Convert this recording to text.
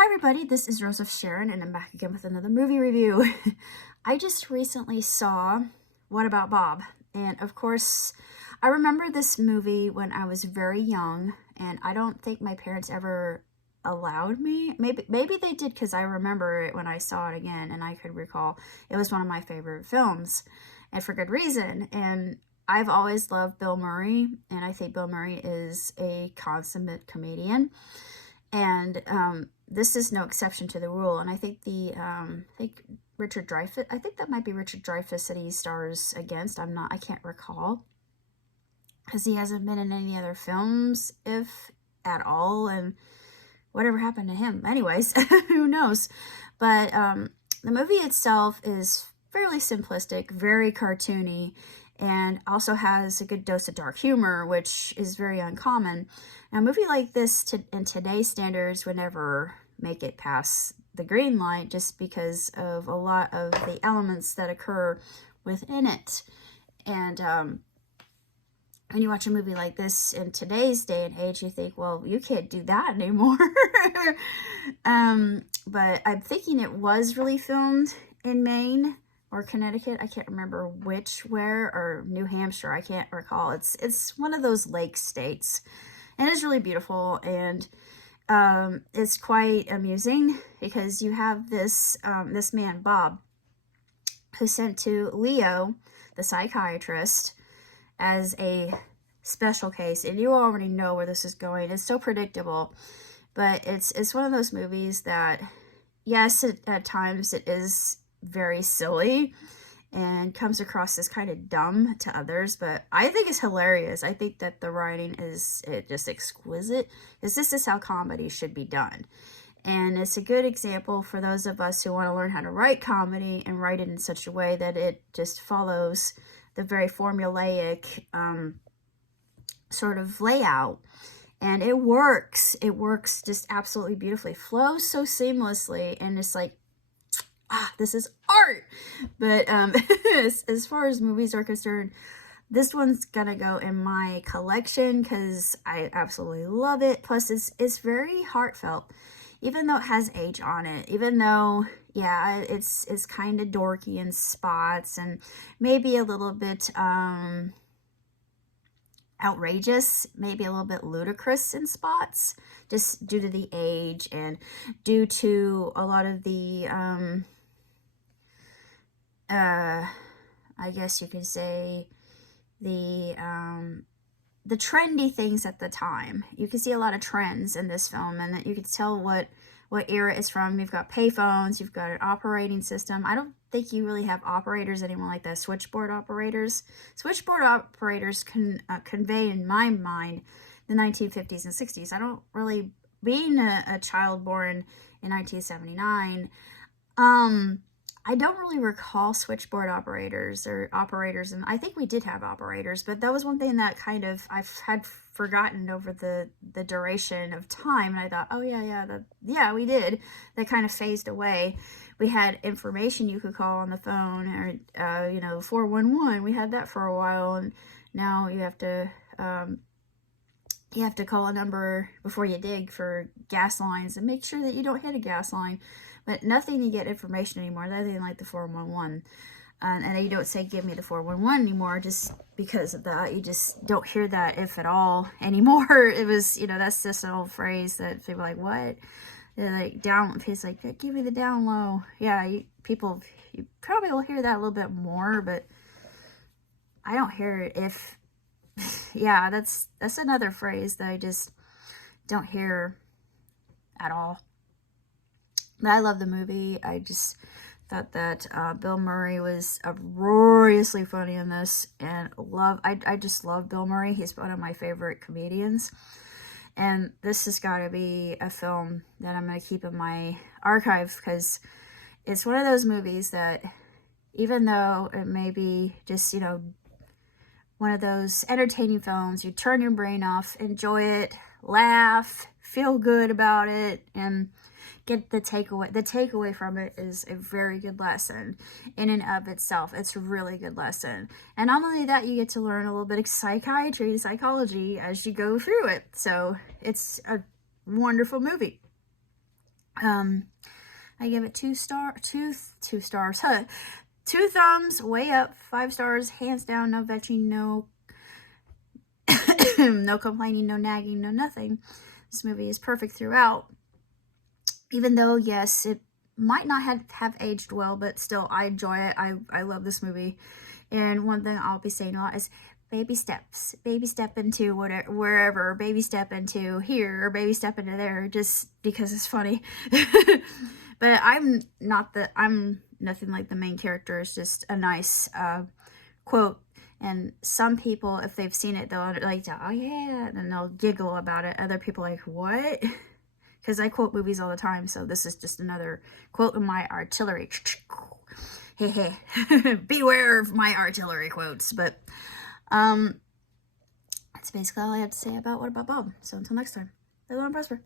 Hi everybody, this is Rose of Sharon and I'm back again with another movie review. I just recently saw What About Bob? And of course, I remember this movie when I was very young and I don't think my parents ever allowed me. Maybe they did because I remember it when I saw it again and I could recall it was one of my favorite films and for good reason. And I've always loved Bill Murray and I think Bill Murray is a consummate comedian. And this is no exception to the rule. And I think I think Richard Dreyfuss, I think that might be Richard Dreyfuss that he stars against. I can't recall. Because he hasn't been in any other films, if at all. And whatever happened to him. Anyways, who knows. But the movie itself is fairly simplistic, very cartoony, and also has a good dose of dark humor, which is very uncommon. Now, a movie like this, in today's standards, would never make it past the green light just because of a lot of the elements that occur within it. And when you watch a movie like this in today's day and age, you think, well, you can't do that anymore. But I'm thinking it was really filmed in Maine or Connecticut. I can't remember where, or New Hampshire. I can't recall. It's one of those lake states. And it's really beautiful. And it's quite amusing because you have this man, Bob, who's sent to Leo, the psychiatrist, as a special case, and you already know where this is going. It's so predictable, but it's one of those movies that, yes, at times it is very silly and comes across as kind of dumb to others, but I think it's hilarious. I think that the writing is just exquisite, because this is how comedy should be done. And it's a good example for those of us who want to learn how to write comedy and write it in such a way that it just follows the very formulaic sort of layout. And it works. It works just absolutely beautifully. Flows so seamlessly, and it's like, this is art. But as far as movies are concerned, this one's gonna go in my collection because I absolutely love it. Plus, it's very heartfelt, even though it has age on it. Even though, yeah, it's kind of dorky in spots and maybe a little bit outrageous, maybe a little bit ludicrous in spots, just due to the age and due to a lot of the I guess you could say the trendy things at the time. You can see a lot of trends in this film, and you can tell what era it's from. You've got payphones, you've got an operating system. I don't think you really have operators anymore like that. Switchboard operators. Switchboard operators can convey, in my mind, the 1950s and 60s. I don't really, being a child born in 1979, I don't really recall switchboard operators or operators, and I think we did have operators, but that was one thing that kind of I've had forgotten over the duration of time, and I thought, oh yeah, we did. That kind of phased away. We had information you could call on the phone, or 411. We had that for a while, and now you have to call a number before you dig for gas lines and make sure that you don't hit a gas line. But nothing to get information anymore, nothing like the 411. And you don't say, give me the 411 anymore, just because of that. You just don't hear that, if at all, anymore. It was, that's just an old phrase that people are like, what? They're like, it's like, give me the down low. Yeah, you probably will hear that a little bit more, but I don't hear it if, yeah, that's another phrase that I just don't hear at all. But I love the movie. I just thought that Bill Murray was uproariously funny in this, and I just love Bill Murray. He's one of my favorite comedians, and this has got to be a film that I'm going to keep in my archive, because it's one of those movies that, even though it may be just, one of those entertaining films, you turn your brain off, enjoy it, laugh, feel good about it, and get the takeaway. The takeaway from it is a very good lesson in and of itself. It's a really good lesson. And not only that, you get to learn a little bit of psychiatry and psychology as you go through it. So it's a wonderful movie. I give it two stars, huh? 2 thumbs, way up, 5 stars, hands down, no vetching, no no complaining, no nagging, no nothing. This movie is perfect throughout. Even though, yes, it might not have aged well, but still, I enjoy it. I love this movie. And one thing I'll be saying a lot is baby steps. Baby step into whatever, wherever. Baby step into here, or baby step into there, just because it's funny. But I'm nothing like the main character. It's just a nice quote. And some people, if they've seen it, they'll like, oh yeah, and they'll giggle about it. Other people are like, what? Because I quote movies all the time, so this is just another quote in my artillery. Beware of my artillery quotes. But that's basically all I have to say about What About Bob. So until next time, live long and prosper.